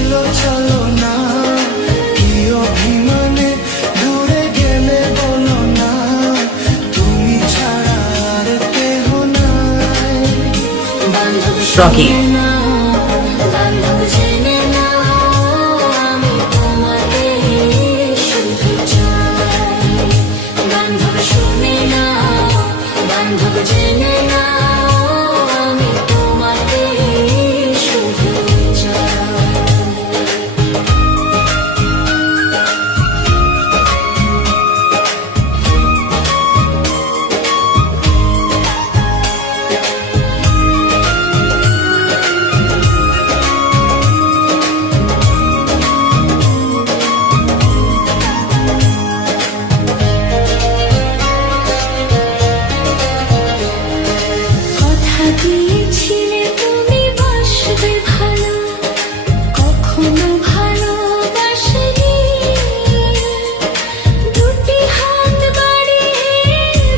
ছিল চলো না, কি অভিমানে দূরে গেলে বলো না, তুমি ছাড়া আর কেহ নাই। বান্ধব রকি না, বান্ধব জেনে নাও, আমি তোমাকে শুধু চাই। বান্ধব শুনে নাও, বান্ধব জেনে নাও, আমি তোমাকে শুধু চাই। কথা দিয়েছিলে তুমি বাসবে ভালো, কখনো ভালোবাসিনি। দুটি হাত বাড়িয়ে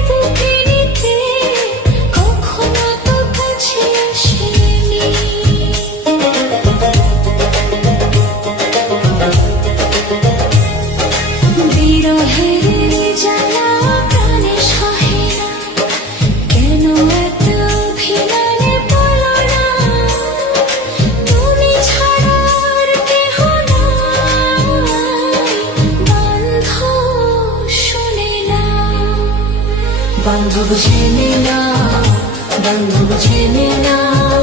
বুকে নিতে, কখনো তো কাছে আসেনি। বিরহের জ্বালা প্রাণে সহে না, কেন এত অভিমানে বলো না, তুমি ছাড়া আর কেহ নাই। বান্ধব শুনে নাও, বান্ধব জেনে নাও, বান্ধব জেনে নাও,